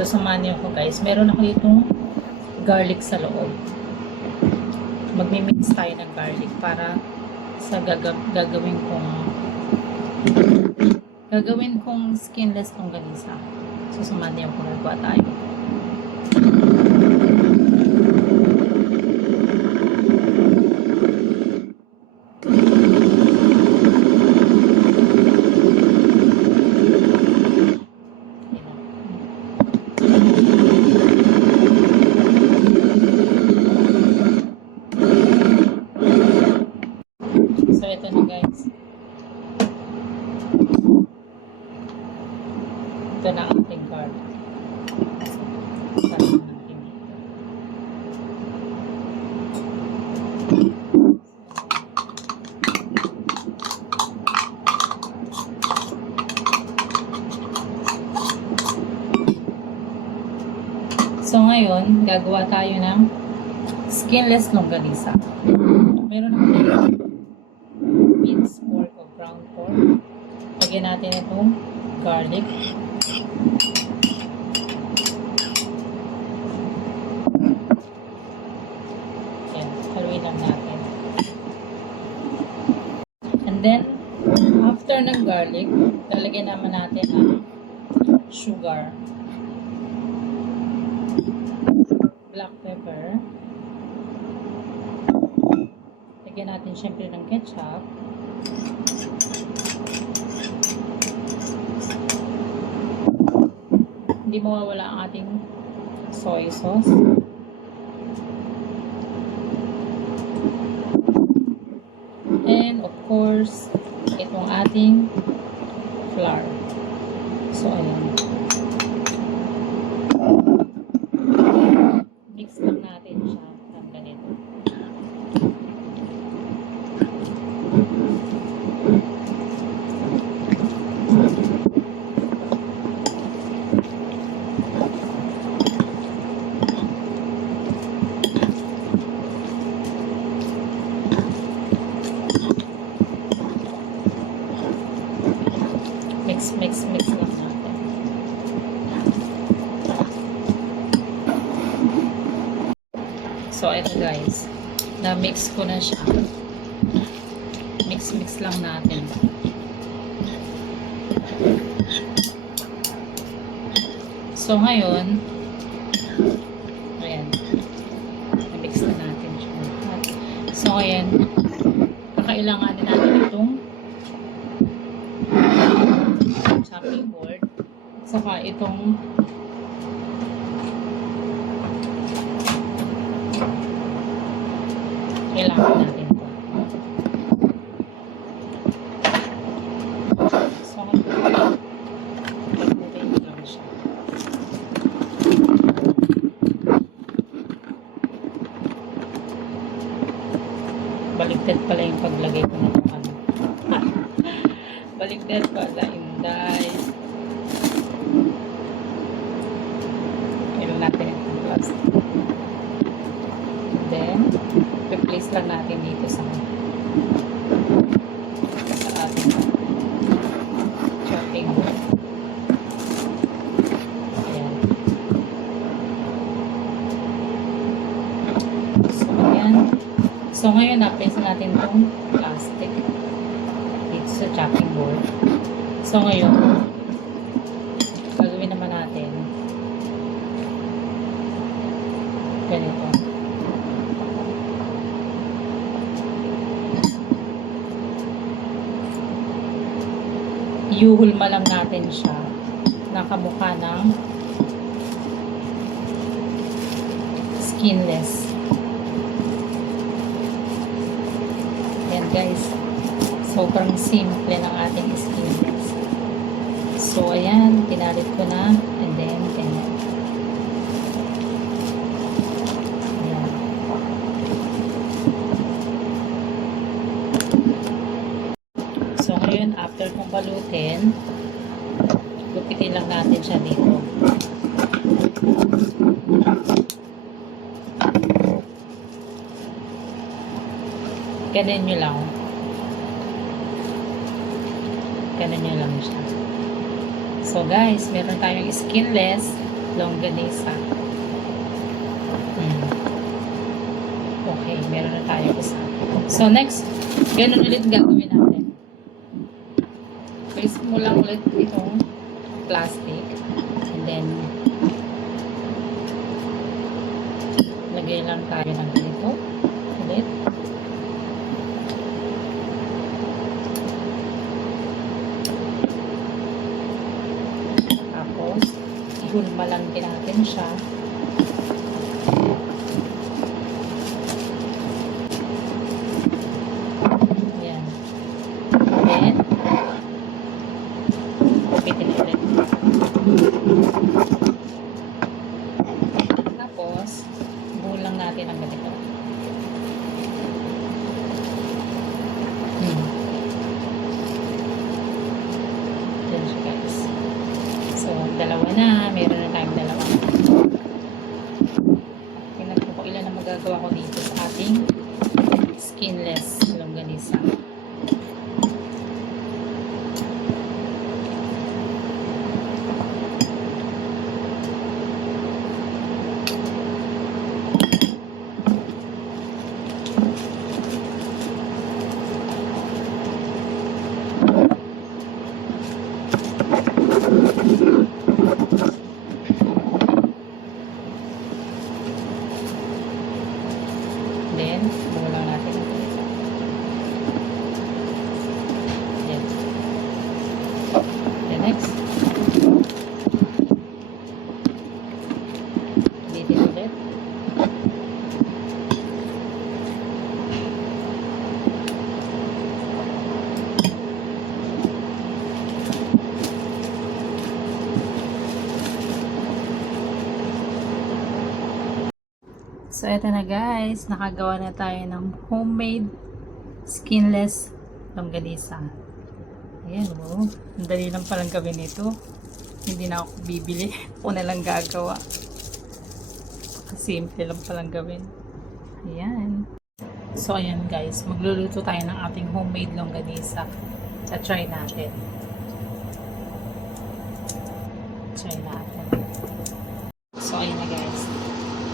So, samahan niyo ako guys. Meron ako ditong garlic sa loob. Magmi-mix tayo ng garlic para sa gagawin kong skinless longganisa. So, samahan niyo ako. Nagawa tayo. So, ito na guys. Ito na ang ating garlic. So, ngayon, gagawa tayo ng skinless longganisa. Meron ako dito minced pork o ground pork. Lagyan natin itong garlic. Yan, haluin lang natin. And then, after ng garlic, lalagyan naman natin ang sugar, black pepper, lagyan natin syempre ng ketchup, hindi mawawala ang ating soy sauce, and of course itong ating flour. So ayan, mix lang natin siya ng ganito. Mix lang natin. So, ito guys. Na-mix ko na siya. Mix lang natin. So, ngayon, ayan. Na-mix na natin siya. So, ayan. Kakailanganin natin itong chopping board. Saka itong kailangan natin ito. So, pag-open lang siya. Baligtad pala yung paglagay ko na ito. Baligtad pala, inday. Kailan natin itong plastic. Then, replace lang natin dito sa ating chopping board. Ayan. So, ayan. So, ngayon, na-place natin itong plastic dito sa chopping board. So, ngayon, gagawin naman natin ganito. Iuhulma lang natin siya na kamukha ng skinless. Yan guys, sobrang simple ng ating skinless. So ayan, tinalit ko na, and then ganyan. Ayan. So ngayon, after kong balutin, gupitin lang natin siya dito. Ganun nyo lang. Ganun nyo lang siya. So guys, meron tayong skinless longganisa. Okay, meron na tayo isa. So, next, ganun ulit gagawin natin. Place mo lang ulit itong plastic. And then, lagay lang tayo ng ganito. Ulit. Tapos, ihulma lang din natin siya. Ayan. Then, upitin ulit. Tapos, buhol lang natin ang ganito. Yan siya, guys. So, dalawa na. Meron na tayong dalawa. Tingnan ko kung ilan na magagawa ko dito sa ating skinless longganisa. Then, bulang natin ito. Yan. Then next. Ulitin ulit. So, eto na guys. Nakagawa na tayo ng homemade skinless longganisa. Ayan o. Ang dali lang palang gawin ito. Hindi na ako bibili. Ako na lang gagawa. Simple lang palang gawin. Ayan. So, ayan guys. Magluluto tayo ng ating homemade longganisa. Try natin. Try natin. So, ayan na guys.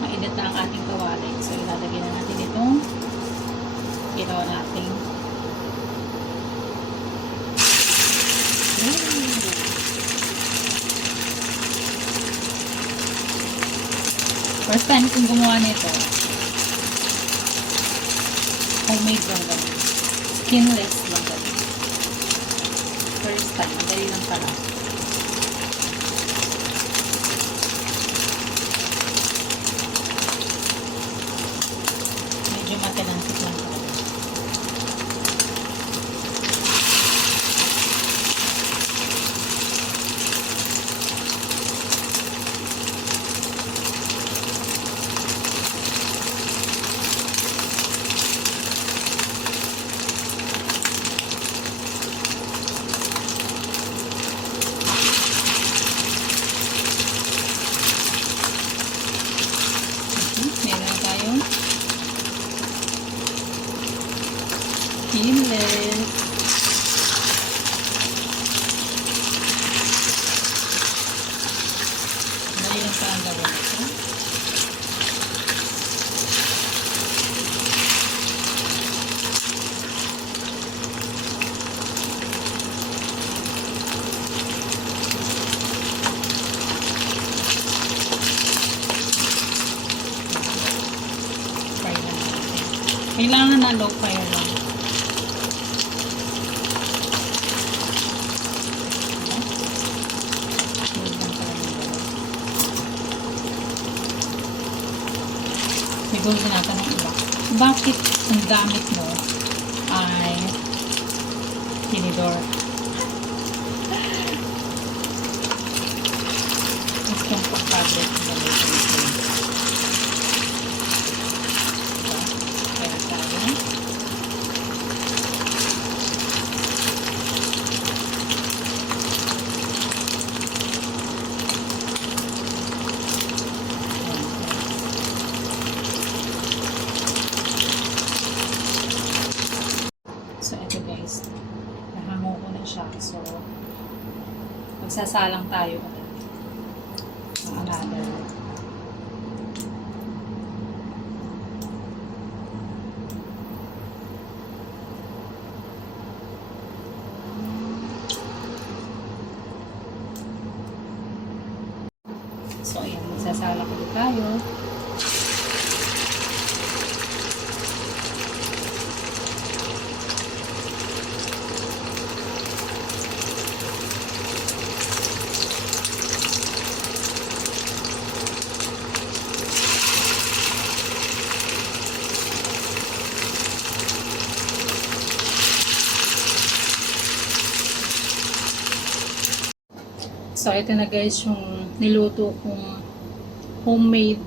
Mainit na ang ating kawali. So, ilalagay na natin itong ginawa natin. First time kong gumawa nito. Homemade lang ganun. Skinless lang ganun. First time. Dali lang pala. Medyo matinansik lang pala. Meron tayong skinless. Dali lang pa ang gawin ito. Fry lang natin. Kailangan na low fire lang. Siguro tinatanong iba, bakit ang gamit mo ay tinidor? Itong pag-tablet na gamitin ito. Kaya tayo. So, ito guys. Nahango ko na siya. So, magsasalang tayo ulit. Another. So, ayan, magsasala ko tayo. So, ito na guys yung niluto kong homemade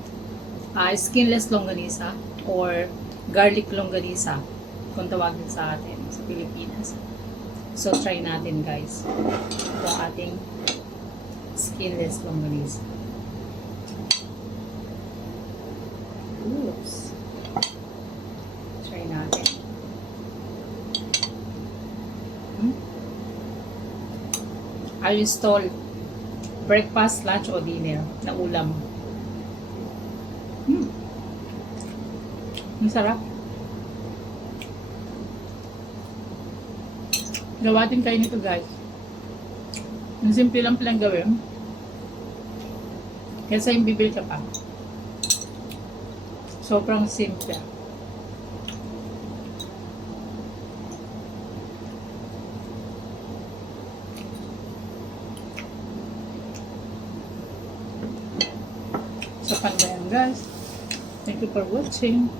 skinless longganisa or garlic longganisa kung tawagin sa atin sa Pilipinas. So, try natin guys. Ito ang ating skinless longganisa. Oops. Try natin. I install breakfast, lunch, o dinner na ulam. Ang sarap. Gawatin kayo nito guys. Ang simple lang palang gawin. Kaysa yung bibili ka pa. Sobrang simple. So, pandayan guys. Thank you for watching.